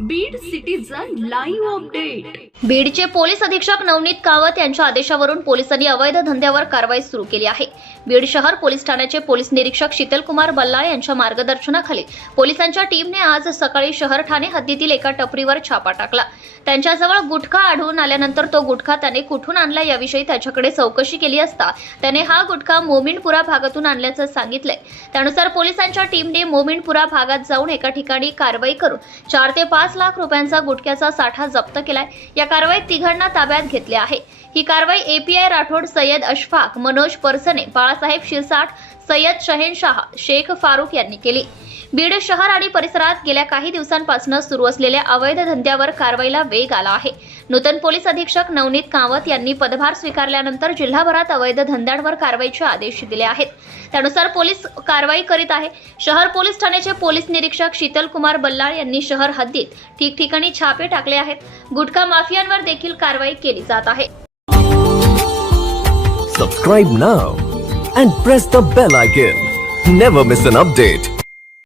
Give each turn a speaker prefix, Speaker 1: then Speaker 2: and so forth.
Speaker 1: Beed citizen live update
Speaker 2: बीडचे police अधीक्षक नवनीत कावत यांच्या आदेशावरून पोलिसांनी अवैध धंद्यावर कारवाई सुरू केली आहे. बीड शहर पोलीस ठाण्याचे पोलीस निरीक्षक शीतलकुमार बल्लाळ यांच्या मार्गदर्शनाखाली पोलिसांच्या टीमने आज सकाळी शहर ठाणे हद्दीतील एका टपरीवर छापा टाकला. त्यांच्याजवळ गुटखा आढळून आल्यानंतर तो गुटखा त्याने कुठून आणला याविषयी त्याच्याकडे चौकशी केली असता त्याने हा गुटखा मोमिनपुरा भागातून आणल्याचं सांगितलंय. त्यानुसार पोलिसांच्या टीमने मोमिनपुरा भागात जाऊन एका ठिकाणी कारवाई करून चार ते पाच लाख रुपयांचा गुटख्याचा साठा जप्त केलाय. या कारवाईत तिघांना ताब्यात घेतले आहे. ही कारवाई एपीआय राठोड सय्यद अशफाक मनोज परसने बाळासाहेब शिरसाट सय्यद शहेनशाह शेख फारुख यांनी केली. बीड शहर आणि परिसरात गेल्या काही दिवसांपासून सुरू असलेल्या अवैध धंद्यावर कारवाईला वेग आला आहे. नूतन पोलीस अधीक्षक नवनीत कावत यांनी पदभार स्वीकारल्यानंतर जिल्हाभरात अवैध धंद्यांवर कारवाईचे आदेश दिले आहेत. त्यानुसार पोलीस कारवाई करीत आहे. शहर पोलीस ठाण्याचे पोलीस निरीक्षक शीतल कुमार बल्लाळ यांनी शहर हद्दीत ठिकठिकाणी छापे टाकले आहेत. गुटखा माफियांवर देखील कारवाई केली जात आहे.
Speaker 3: Subscribe now and press the bell icon never miss an update